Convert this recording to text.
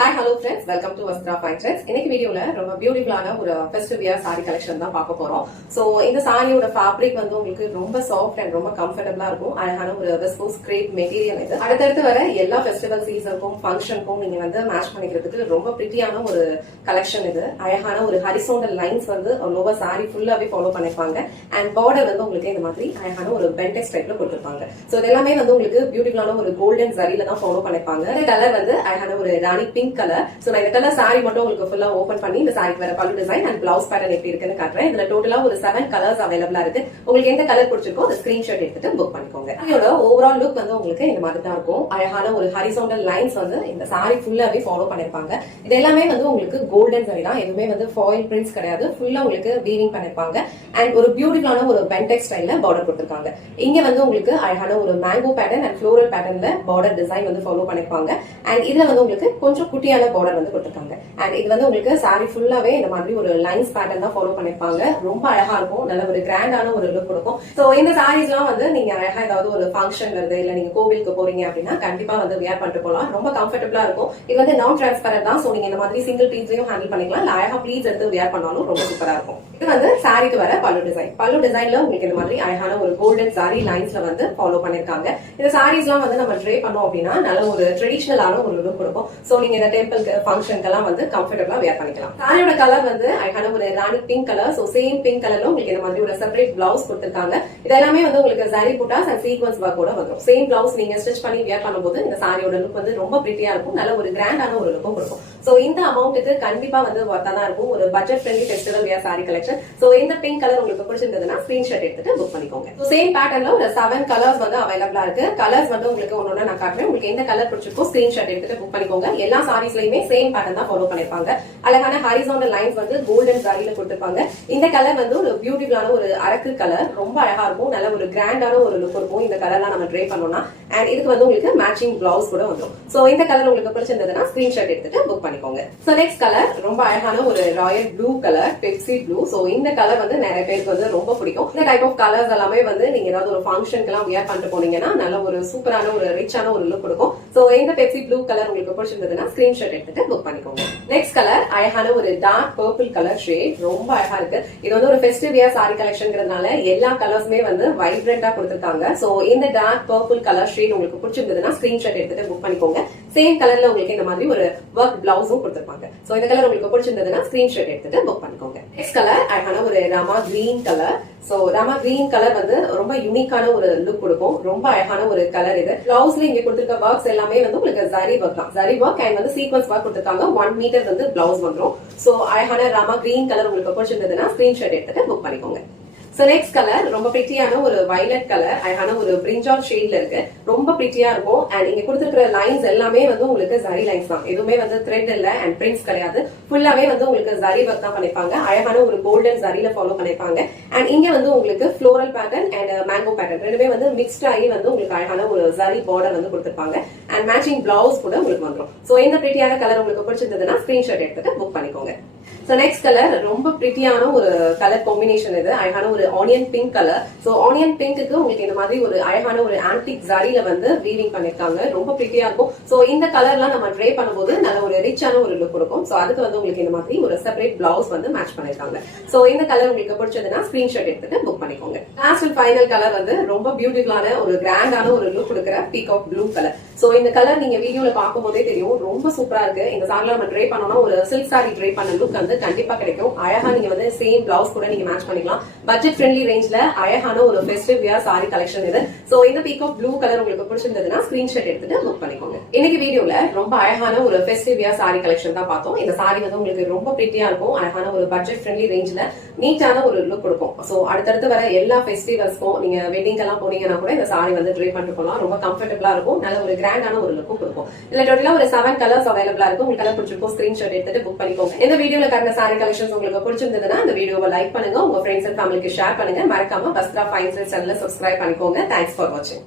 Hi, hello friends. Welcome to Vastra Fine Threads. இன்னைக்கு வீடியோல ரொம்ப பியூட்டிஃபுல்லான ஒரு ஃபெஸ்டிவ் வியர் saree கலெக்ஷன் தான் பார்க்க போறோம். சோ இந்த சாரியோட ஃபேப்ரிக் வந்து உங்களுக்கு ரொம்ப சாஃப்ட் அண்ட் ரொம்ப கம்ஃபர்ட்டபிளா இருக்கும். அழகான ஒரு விஸ்கோஸ் கிரேப் மெட்டீரியல் இது. அடுத்தடுத்து வர எல்லா ஃபெஸ்டிவல் சீசனுக்கும் ஃபங்க்ஷனுக்கும் நீங்க வந்து மேட்ச் பண்ணிக்கிறதுக்கு ரொம்ப பிரிட்டியான ஒரு கலெக்ஷன் இது. அழகான ஒரு ஹரிசோண்டல் லைன்ஸ் வந்து லோவர் சாரி ஃபுல்லாவே ஃபாலோ பண்ணிருப்பாங்க. அண்ட் பார்டர் வந்து உங்களுக்கு இந்த மாதிரி அழகான ஒரு பென்டெக்ஸ் டைப்ல கொடுத்திருப்பாங்க. சோ இது எல்லாமே வந்து உங்களுக்கு பியூட்டிஃபுல்லான ஒரு கோல்டன் ஜரியில தான் ஃபாலோ பண்ணிருப்பாங்க. இந்த கலர் வந்து அழகான ஒரு ராணி பிங்க் கலர். சோ நான் இந்த கலர் சாரி மட்டும் உங்களுக்கு ஃபுல்லா ஓபன் பண்ணி இந்த சாரிக்கு வர பல்லு டிசைன் அண்ட் பிளவுஸ் பேட்டர்ன் எப்படி இருக்குன்னு காட்டுறேன். இதுல டோட்டலா ஒரு 7 கலர்ஸ் அவைலபிளா இருக்கு. உங்களுக்கு எந்த கலர் பிடிச்சிருக்கோ அந்த ஸ்கிரீன்ஷாட் எடுத்துட்டு புக் பண்ணிக்கோங்க. இதோட ஓவரால் லுக் வந்து உங்களுக்கு இந்த மாதிரி தான் இருக்கும். அழகான ஒரு ஹரிசோண்டல் லைன்ஸ் வந்து இந்த சாரி ஃபுல்லாவே ஃபாலோ பண்ணிருப்பாங்க. இது எல்லாமே வந்து உங்களுக்கு கோல்டன் சாரி தான். எதுவுமே வந்து ஃபாயில் பிரிண்ட்ஸ் கிடையாது. ஃபுல்லா உங்களுக்கு வீவிங் பண்ணிருப்பாங்க. அண்ட் ஒரு பியூட்டிஃபுல்லான ஒரு பென்டெக்ஸ் ஸ்டைல்ல பார்டர் கொடுத்திருக்காங்க. இங்க வந்து உங்களுக்கு அழகான ஒரு மேங்கோ பேட்டர்ன் அண்ட் ஃப்ளோரல் பேட்டர்ன்ல பார்டர் டிசைன் வந்து ஃபாலோ பண்ணிருப்பாங்க. அண்ட் இதுல வந்து உங்களுக்கு கொஞ்சம் குட்டியான பார்டர் வந்து கொடுத்திருக்காங்க. அண்ட் இது வந்து உங்களுக்கு சாரி ஃபுல்லாவே இந்த மாதிரி ஒரு லைன்ஸ் பேட்டர்ன் தான் ஃபாலோ பண்ணிருப்பாங்க. ரொம்ப அழகா இருக்கும். நல்ல ஒரு கிராண்டான ஒரு லுக் கொடுக்கும். சோ இந்த சாரீஸ் எல்லாம் வந்து நீங்க அழகா ஏதாவது ஒரு ஃபங்க்ஷன் வருது இல்ல நீங்க கோவிலுக்கு போறீங்க அப்படின்னா கண்டிப்பா வந்து வியர் பண்ணிட்டு போலாம். ரொம்ப கம்ஃபர்டபிளா இருக்கும். இது வந்து நான் டிரான்ஸ்பரண்ட் தான். சோ நீங்க இந்த மாதிரி சிங்கிள் பீஸ்லயும் ஹேண்டில் பண்ணிக்கலாம். இல்ல அழகா ப்ளீஸ் எடுத்து வியர் பண்ணாலும் ரொம்ப சூப்பரா இருக்கும். இது வந்து சாரிக்கு வர பல்லு டிசைன். பல்லு டிசைன்ல உங்களுக்கு இந்த மாதிரி அழகான ஒரு கோல்டன் சாரி லைன்ஸ்ல வந்து ஃபாலோ பண்ணிருக்காங்க. இந்த சாரீஸ் எல்லாம் வந்து நம்ம ட்ரை பண்ணோம் அப்படின்னா நல்ல ஒரு ட்ரெடிஷனலான ஒரு லுக் கொடுக்கும். சோ நீங்க இந்த டெம்பிள்க்கு ஃபங்க்ஷனுக்கு எல்லாம் வந்து கம்ஃபர்டபிளா வியர் பண்ணிக்கலாம். சாரியோட கலர் வந்து அழகான ஒரு rani pink colour. So same pink கலர்ல உங்களுக்கு இந்த மாதிரி ஒரு செப்பரேட் பிளவுஸ் கொடுத்திருக்காங்க. இது எல்லாமே வந்து உங்களுக்கு ஜரி புட்டாஸ் அண்ட் சீக்வன்ஸ் ஒர்க்கோட வந்துரும். சேம் பிளவுஸ் நீங்க ஸ்டிச் பண்ணி வியர் பண்ணும்போது இந்த சாரியோட லுக் வந்து ரொம்ப பிரிட்டியா இருக்கும். நல்ல ஒரு கிராண்டான ஒரு லுக்கும் கொடுக்கும். சோ இந்த அமௌண்ட்டுக்கு கண்டிப்பா வந்து வர்த்தா தான் இருக்கும். ஒரு budget friendly festival wear sorry collection. So இந்த பிங்க் கலர் உங்களுக்கு பிடிச்சிருந்ததுன்னா ஸ்கிரீன்ஷாட் எடுத்துட்டு புக் பண்ணிக்கோங்க. சோ சேம் பேட்டர்ன்ல ஒரு 7 கலர்ஸ் வந்து அவைலபிளா இருக்கு. கலர்ஸ் வந்து உங்களுக்கு ஒன்னொன்னு நான் காட்டுறேன். உங்களுக்கு எந்த கலர் பிடிச்சிருக்கோ ஸ்கிரீன்ஷாட் எடுத்துட்டு புக் பண்ணிக்கோங்க. எல்லா சாரீஸ்லயுமே சேம் பேட்டர்ன் தான் ஃபாலோ பண்ணிருப்பாங்க. அழகான ஹரிசாண்டல் லைன்ஸ் வந்து கோல்டன் சாரியில கொடுத்திருப்பாங்க. இந்த கலர் வந்து ஒரு பியூட்டிஃபுல்லான ஒரு அரக்கு கலர். ரொம்ப அழகா இருக்கும். நல்ல ஒரு கிராண்டான ஒரு லுக் இருக்கும். இந்த கலர்லாம் நம்ம ட்ரை பண்ணோம்னா அண்ட் இதுக்கு வந்து உங்களுக்கு மேட்சிங் பிளவுஸ் கூட வந்துடும். சோ இந்த கலர் உங்களுக்கு பிடிச்சிருந்ததுன்னா ஸ்கிரீன்ஷாட் எடுத்துட்டு புக் பண்ணிக்கோங்க. சோ நெக்ஸ்ட் கலர் ரொம்ப அழகான ஒரு Royal blue colour, Pepsi blue. So இந்த கலர் வந்து நிறைய பேருக்கு வந்து ரொம்ப பிடிக்கும். இந்த டைப் ஆஃப் கலர்ஸ் எல்லாமே வந்து நீங்க ஏதாவது ஒரு ஃபங்க்ஷனுக்கு எல்லாம் வியர் பண்ணிட்டு போனீங்கன்னா நல்ல ஒரு சூப்பரான ஒரு ரிச்சான ஒரு லுக் கொடுக்கும். சோ இந்த பெப்சி ப்ளூ கலர் உங்களுக்கு பிடிச்சிருந்ததுன்னா ஸ்கிரீன்ஷாட் எடுத்துட்டு புக் பண்ணிக்கோங்க. நெக்ஸ்ட் கலர் அழகான ஒரு டார்க் பர்பிள் கலர் ஷேட். ரொம்ப அழகா இருக்கு. இது வந்து ஒரு ஃபெஸ்டிவ் வியர் சாரி கலெக்ஷன்ங்கிறதுனால எல்லா கலர்ஸுமே வந்து வைப்ரண்டா கொடுத்திருக்காங்க. சோ இந்த டார்க் பர்பிள் கலர் ஷேட் உங்களுக்கு பிடிச்சிருந்ததுன்னா ஸ்கிரீன்ஷாட் எடுத்துட்டு புக் பண்ணிக்கோங்க. சேம் கலர்ல உங்களுக்கு இந்த மாதிரி ஒரு ஒர்க் பிளவுஸும் கொடுத்திருப்பாங்க. சோ இந்த கலர் உங்களுக்கு பிடிச்சிருந்ததுன்னா ஸ்கிரீன்ஷாட் எடுத்துட்டு புக் பண்ணிக்கோங்க. நெக்ஸ்ட் கலர் அழகான ஒரு Rama green colour. So Rama green colour வந்து ரொம்ப யூனிக்கான ஒரு லுக் கொடுக்கும். ரொம்ப அழகான ஒரு கலர் இது. பிளவுஸ்ல இங்க கொடுத்திருக்க ஒர்க்ஸ் எல்லாமே வந்து உங்களுக்கு ஜரி ஒர்க் தான். ஜரி ஒர்க் அண்ட் வந்து சீக்வன்ஸ் ஒர்க் கொடுத்திருக்காங்க. 1 மீட்டர் வந்து பிளவுஸ் வந்துரும். சோ அழகான ராமா கிரீன் கலர் உங்களுக்கு பிடிச்சிருந்ததுன்னா ஸ்கிரீன்ஷாட் எடுத்துட்டு புக் பண்ணிக்கோங்க. சோ நெக்ஸ்ட் கலர் ரொம்ப பிரிட்டியான ஒரு வயலட் கலர். அழகான ஒரு பிரிஞ்சால் ஷேட்ல இருக்கு. ரொம்ப பிரிட்டியா இருக்கும். அண்ட் இங்க கொடுத்திருக்கிற லைன்ஸ் எல்லாமே வந்து உங்களுக்கு ஜரி லைன்ஸ் தான். எதுவுமே வந்து த்ரெட் இல்ல அண்ட் பிரிண்ட்ஸ் கிடையாது. ஃபுல்லாவே வந்து உங்களுக்கு ஜரி ஒர்க் தான் பண்ணிருப்பாங்க. அழகான ஒரு கோல்டன் ஜரியில ஃபாலோ பண்ணிருப்பாங்க. அண்ட் இங்க வந்து உங்களுக்கு floral pattern and mango pattern ரெண்டுமே வந்து மிக்ஸ்ட் ஆகி வந்து உங்களுக்கு அழகான ஒரு ஜரி பார்டர் வந்து கொடுத்திருப்பாங்க. அண்ட் மேட்சிங் பிளவுஸ் கூட உங்களுக்கு வந்துடும். சோ இந்த பிரிட்டியான கலர் உங்களுக்கு பிடிச்சிருந்ததுன்னா ஸ்கிரீன்ஷாட் எடுத்துட்டு புக் பண்ணிக்கோங்க. சோ நெக்ஸ்ட் கலர் ரொம்ப பிரிட்டியான ஒரு கலர் காம்பினேஷன் இது. அழகான ஒரு onion pink colour. So onion pink உங்களுக்கு இந்த மாதிரி ஒரு அழகான ஒரு ஆன்டிக் ஜரியில வந்து வீவிங் பண்ணிருக்காங்க. ரொம்ப பிரிட்டியா இருக்கும். சோ இந்த கலர்லாம் நம்ம ட்ரை பண்ணும்போது நல்ல ஒரு ரிச்சான ஒரு லுக் கொடுக்கும். சோ அதுக்கு வந்து உங்களுக்கு இந்த மாதிரி ஒரு செப்பரேட் பிளவுஸ் வந்து மேட்ச் பண்ணிருக்காங்க. சோ இந்த கலர் உங்களுக்கு பிடிச்சதுன்னா ஸ்கிரீன்ஷாட் எடுத்துட்டு புக் பண்ணிக்கோங்க. லாஸ்ட் அண்ட் ஃபைனல் கலர் வந்து ரொம்ப பியூட்டிஃபுல்லான ஒரு கிராண்டான ஒரு லுக் கொடுக்குற பீகாக் ப்ளூ கலர். சோ இந்த கலர் நீங்க வீடியோல பார்க்கும் போதே தெரியும். ரொம்ப சூப்பரா இருக்கு. இந்த சாரில நம்ம ட்ரை பண்ணோம்னா ஒரு சில்க் சாரி ட்ரை பண்ண லுக் வந்து கண்டிப்பா கிடைக்கும். அழகா நீங்க வந்து சேம் பிளவுஸ் கூட நீங்க மேட்ச் பண்ணிக்கலாம். பட்ஜெட் ஃப்ரெண்ட்லி ரேஞ்ச்ல அழகான ஒரு ஃபெஸ்டிவ் வியர் சாரி கலெக்ஷன் இது. சோ இந்த பீகாக் ப்ளூ கலர் உங்களுக்கு பிடிச்சிருந்ததுன்னா ஸ்கிரீன்ஷாட் எடுத்துட்டு புக் பண்ணிக்கோங்க. இன்னைக்கு வீடியோல ரொம்ப அழகான ஒரு ஃபெஸ்டிவ் வியர் சாரி கலெக்ஷன் தான் பார்த்தோம். இந்த சாரி வந்து உங்களுக்கு ரொம்ப பிரிட்டியா இருக்கும். அழகான ஒரு பட்ஜெட் ஃப்ரெண்ட்லி ரேஞ்ச்ல நீட்டான ஒரு லுக் கொடுக்கும். சோ அடுத்தடுத்து வர எல்லா ஃபெஸ்டிவல்ஸ்க்கும் நீங்க வெட்டிங் எல்லாம் போனீங்கன்னா கூட இந்த சாரி வந்து ட்ரை பண்ணிட்டு போகலாம். ரொம்ப கம்ஃபர்டபிளா இருக்கும். நல்ல ஒரு கிராண்டான ஒரு லுக்கும் கொடுக்கும். இதுல டோட்டலா ஒரு 7 கலர்ஸ் அவைலபிளா இருக்கும். உங்களுக்கு கலர் பிடிச்சிருக்கும் ஸ்கிரீன்ஷாட் எடுத்துட்டு புக் பண்ணிக்கோங்க. இந்த வீடியோல காட்டின சாரி கலெக்ஷன்ஸ் உங்களுக்கு பிடிச்சிருந்ததுன்னா இந்த வீடியோவை லைக் பண்ணுங்க. உங்க ஃப்ரெண்ட்ஸ் அண்ட் ஃபேமிலிக்கு ஷேர் பண்ணுங்க. மறக்காம வஸ்த்ரா ஃபைன் த்ரெட்ஸ் சேனலை சப்ஸ்கிரைப் பண்ணிக்கோங்க. தேங்க்ஸ் ஃபார் வாட்சிங்.